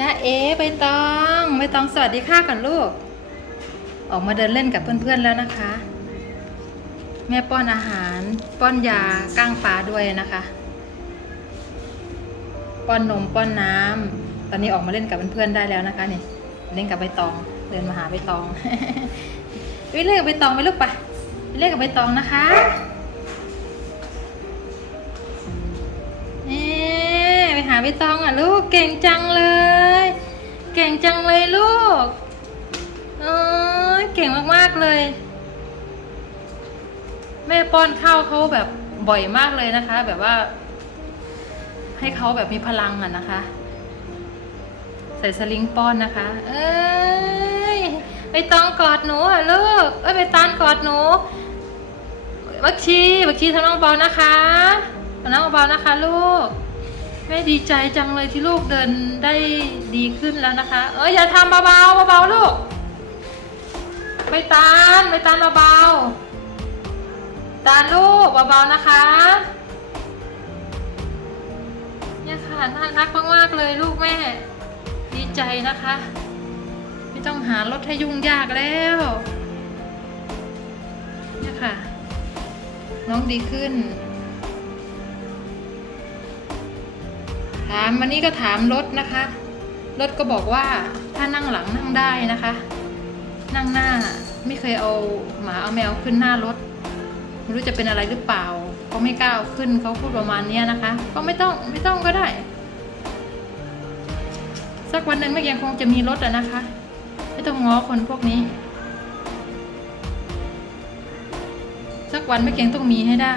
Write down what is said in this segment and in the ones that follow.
จ้าเอ๋ใบตองใบตองสวัสดีค่ะก่อนลูก ออกมาเดินเล่นกับเพื่อนๆแล้วนะคะ แม่ป้อนอาหาร ป้อนยาก้างปลาด้วยนะคะ ป้อนนมป้อนน้ำตอนนี้ออกมาเล่นกับเพื่อนๆได้แล้วนะคะนี่เล่นกับใบตอง เดินมาหาใบตองไปเล่นกับใบตองไปลูกไปไปเล่นกับใบตองนะคะะไปตองอะลูกเก่งจังเลย เก่งจังเลยลูกเออเก่งมากๆเลย แม่ป้อนข้าวเขาแบบบ่อยมากเลยนะคะ แบบว่า ให้เขาแบบมีพลังอะนะคะ ใส่สลิงป้อนนะคะ เอ้ยไปตองกอดหนูอะลูกเอ้ยไปตานกอดหนูบักชีบักชีทำน้องเบานะคะทำน้องเบานะคะลูก แม่ดีใจจังเลยที่ลูกเดินได้ดีขึ้นแล้วนะคะ เอ้ยอย่าทำเบาๆเบาๆลูกไปตานไปตานเบาๆตานลูกเบาๆนะคะเนี่ยค่ะน่ารักมากๆเลยลูกแม่ ดีใจนะคะ ไม่ต้องหารถให้ยุ่งยากแล้วเนี่ยค่ะ น้องดีขึ้น ถามวันนี้ก็ถามรถนะคะ รถก็บอกว่าถ้านั่งหลังนั่งได้นะคะ นั่งหน้าไม่เคยเอาหมาเอาแมวขึ้นหน้ารถไม่รู้จะเป็นอะไรหรือเปล่าเขาไม่กล้าเอาขึ้นเขาพูดประมาณนี้นะคะ ก็ไม่ต้องไม่ต้องก็ได้ สักวันหนึ่งไม่ยังคงจะมีรถอะนะคะ ไม่ต้องง้อคนพวกนี้ สักวันไม่เก่งต้องมีให้ได้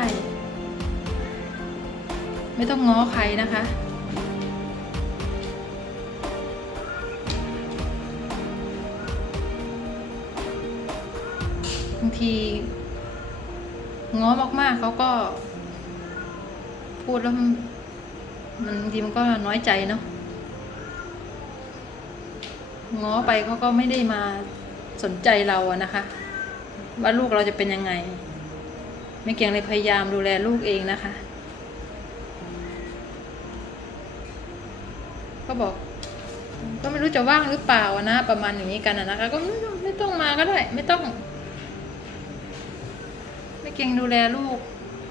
ไม่ต้องง้อใครนะคะ ทีง้อมากๆเขาก็ พูดแล้วมันทีมันก็น้อยใจเนาะง้อไปเขาก็ไม่ได้มาสนใจเราอะนะคะ ว่าลูกเราจะเป็นยังไง ไม่เกียงเลยพยายามดูแลลูกเองนะคะ ก็บอก ก็ไม่รู้จะว่างหรือเปล่านะ ประมาณอย่างนี้กันนะคะ ก็ไม่ต้องมาก็ได้ ไม่ต้อง เก่งดูแลลูก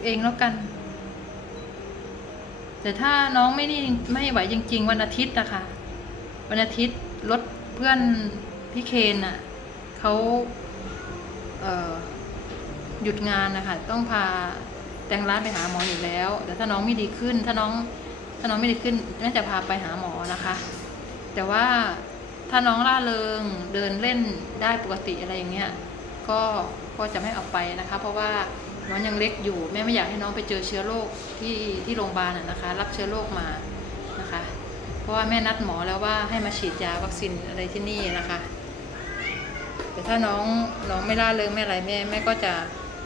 เองแล้วกัน แต่ถ้าน้องไม่นี่ไม่ไหวจริง ๆ วันอาทิตย์อะค่ะ วันอาทิตย์รถเพื่อนพี่เคนน่ะเขาเหยุดงานนะคะต้องพาแตงร้านไปหาหมออยู่แล้ว แต่ถ้าน้องไม่ดีขึ้น ถ้าน้องถ้าน้องไม่ดีขึ้นน่าจะพาไปหาหมอนะคะ แต่ว่าถ้าน้องล่าเริงเดินเล่นได้ปกติอะไรอย่างเงี้ย ก็ก็จะไม่เอาไปนะคะ เพราะว่าน้องยังเล็กอยู่แม่ไม่อยากให้น้องไปเจอเชื้อโรคที่ที่โรงพยาบาลน่ะนะคะ รับเชื้อโรคมานะคะ เพราะว่าแม่นัดหมอแล้วว่าให้มาฉีดยาวัคซีนอะไรที่นี่นะคะ แต่ถ้าน้องน้องไม่ล่าเริงไม่อะไรแม่แม่ก็จะ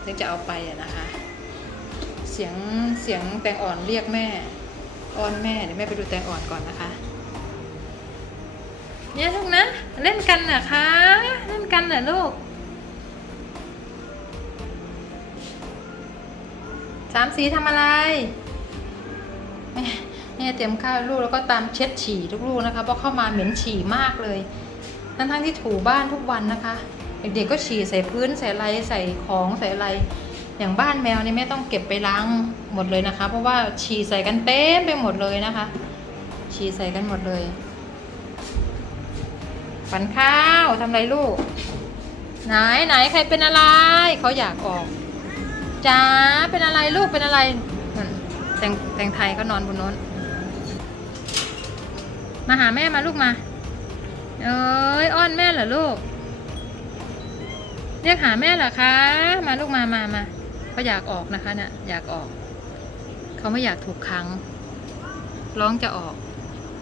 ถึงจะเอาไปอะนะคะ เสียงเสียงแตงอ่อนเรียกแม่อ้อนแม่เดี๋ยวแม่ไปดูแตงอ่อนก่อนนะคะเนี่ยลูกนะ เล่นกันเหรอคะ เล่นกันเหรอลูก สามสีทำอะไรแม่แม่เตรียมข้าวลูกแล้วก็ตามเช็ดฉี่ทุกลูกนะคะเพราะเข้ามาเหม็นฉี่มากเลยทั้งทั้งที่ถูบ้านทุกวันนะคะ เด็กๆก็ฉี่ใส่พื้นใส่อะไรใส่ของใส่อะไร อย่างบ้านแมวนี่แม่ต้องเก็บไปล้างหมดเลยนะคะ เพราะว่าฉี่ใส่กันเต็มไปหมดเลยนะคะ ฉี่ใส่กันหมดเลยฝันข้าวทำอะไรลูก ไหนไหนใครเป็นอะไรเขาอยากออก จ้าเป็นอะไรลูกเป็นอะไรแตงแตงไทยก็นอนบนโน้น มาหาแม่มาลูกมา เอ้ยอ้อนแม่เหรอลูก เรียกหาแม่เหรอคะ มาลูกมามามาเขาอยากออกนะคะเนี่ยอยากออก เขาไม่อยากถูกขัง ร้องจะออก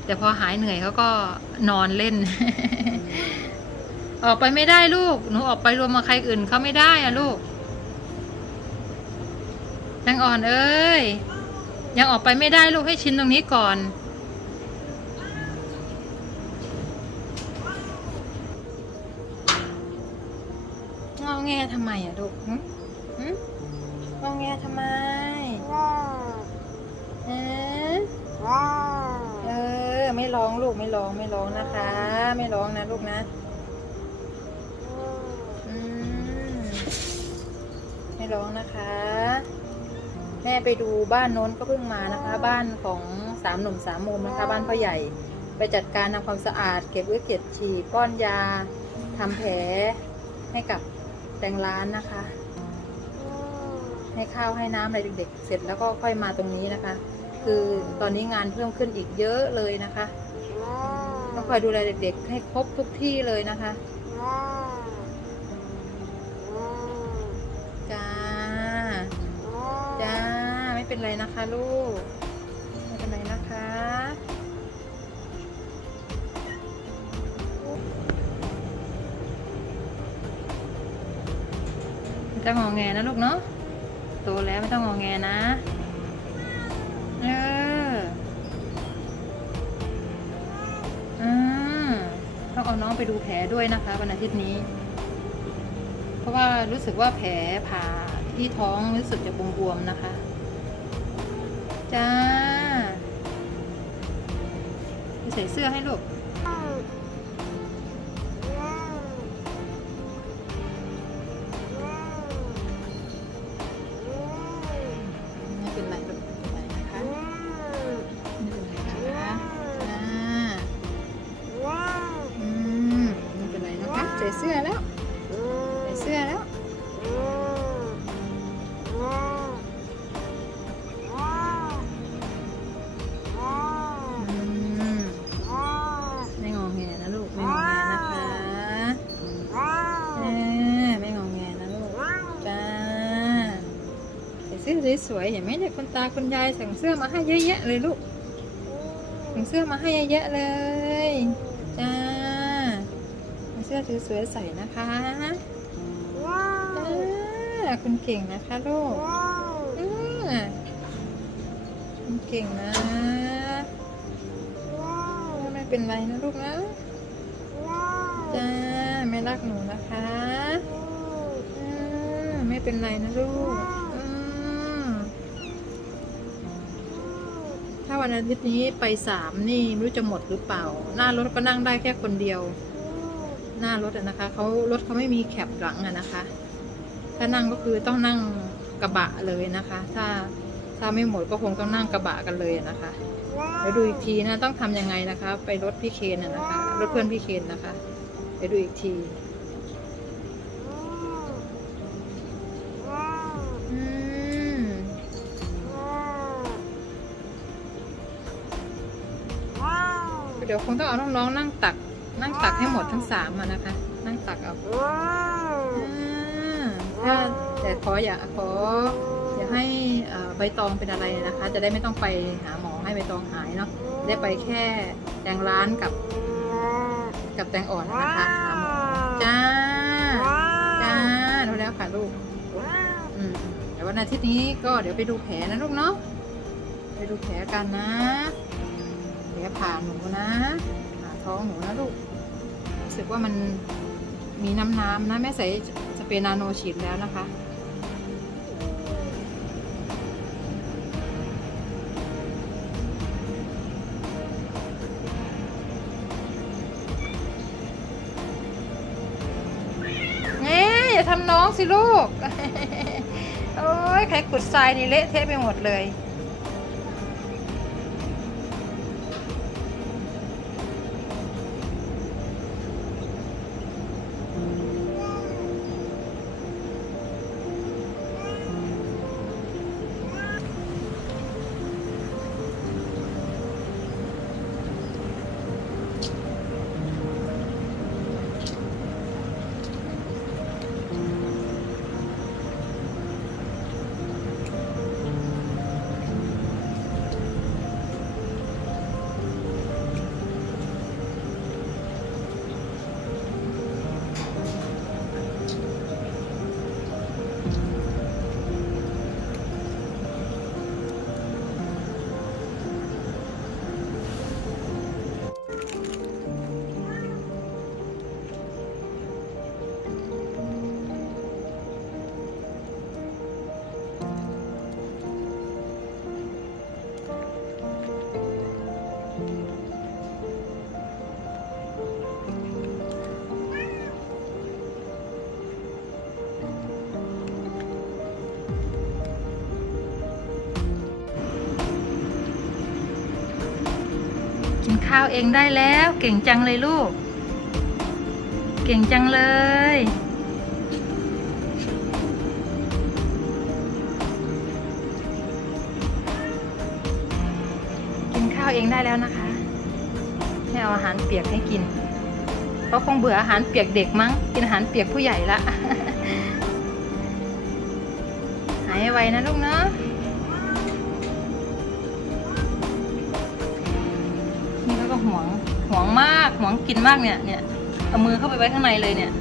แต่พอหายเหนื่อยเขาก็นอนเล่น ออกไปไม่ได้ลูก หนูออกไปรวมกับใครอื่นเขาไม่ได้อะลูก นางอ่อนเอ้ย ยังออกไปไม่ได้ลูกให้ชินตรงนี้ก่อน งอแงทำไมอะลูกหึหึงอแงทำไมเออเออ ไม่ร้องลูกไม่ร้องไม่ร้องนะคะ ไม่ร้องนะลูกนะไม่ร้องนะคะ แม่ไปดูบ้านโน้นก็เพิ่งมานะคะ บ้านของสามหนุ่มสามมุมนะคะ บ้านพ่อใหญ่ ไปจัดการทำความสะอาด เก็บเอื้อเก็บฉี่ป้อนยาทำแผลให้กับแตงร้านนะคะ ให้ข้าวให้น้ำอะไรเด็กๆ เสร็จแล้วก็ค่อยมาตรงนี้นะคะ คือตอนนี้งานเพิ่มขึ้นอีกเยอะเลยนะคะต้องคอยดูแลเด็กๆ ให้ครบทุกที่เลยนะคะ เป็นไรนะคะลูก ไม่เป็นไรนะคะ ไม่ต้องงอแงนะลูกเนาะ โตแล้วไม่ต้องงอแงนะ เอออืมต้องเอาน้องไปดูแผลด้วยนะคะวันอาทิตย์นี้ เพราะว่ารู้สึกว่าแผลผ่าที่ท้องรู้สึกจะบวมๆนะคะ จ้าไปใส่เสื้อให้ลูก สวยๆเห็นไหมเนี่ยคุณตาคุณยายสั่งเสื้อมาให้เยอะแยะเลยลูกสั่งเสื้อมาให้เยอะแยะเลยจ้าเอาเสื้อสวยๆใส่นะคะจ้าวคุณเก่งนะคะลูกคุณเก่งนะไม่เป็นไรนะลูกนะจ้าไม่รักหนูนะคะไม่เป็นไรนะลูก วันอาทิตย์นี้ไปสามนี่ไม่รู้จะหมดหรือเปล่า หน้ารถก็นั่งได้แค่คนเดียว หน้ารถอะนะคะเขารถเขาไม่มีแคปหลังอะนะคะ ถ้านั่งก็คือต้องนั่งกระบะเลยนะคะ ถ้าถ้าไม่หมดก็คงต้องนั่งกระบะกันเลยนะคะเดี๋ยวดูอีกทีนะต้องทำยังไงนะคะ ไปรถพี่เคนอะนะคะรถเพื่อนพี่เคนนะคะเดี๋ยวดูอีกที เดี๋ยวคงต้องเอาน้องๆนั่งตัก นั่งตักให้หมดทั้งสามอะนะคะ นั่งตักเอาอ่าถ้าแต่ขออย่าขออย่าให้เอ่อใบตองเป็นอะไรนะคะ จะได้ไม่ต้องไปหาหมอให้ใบตองหายเนาะได้ไปแค่แตงร้านกับ กับแตงอ่อนนะคะหาหมอจ้าจ้ารู้แล้วค่ะลูกอืมแต่วันอาทิตย์นี้ก็เดี๋ยวไปดูแผลนะลูกเนาะไปดูแผลกันนะ แผลผ่าหนูนะผ่าท้องหนูนะลูกรู้สึกว่ามันมีน้ำน้ำนะแม่ใส่สเปรย์นาโนฉีดแล้วนะคะเอ๊ะอย่าทำน้องสิลูก โอ้ยใครขุดทรายนี่เละเทะไปหมดเลย ข้าวเองได้แล้ว เก่งจังเลยลูก เก่งจังเลย กินข้าวเองได้แล้วนะคะให้เอาอาหารเปียกให้กินเขาะคงเบื่ออาหารเปียกเด็กมั้ง กินอาหารเปียกผู้ใหญ่ละ หายไวนะลูกเนาะ หวงหวงมากหวงกินมากเนี่ยเนี่ยเอามือเข้าไปไว้ข้างในเลยเนี่ย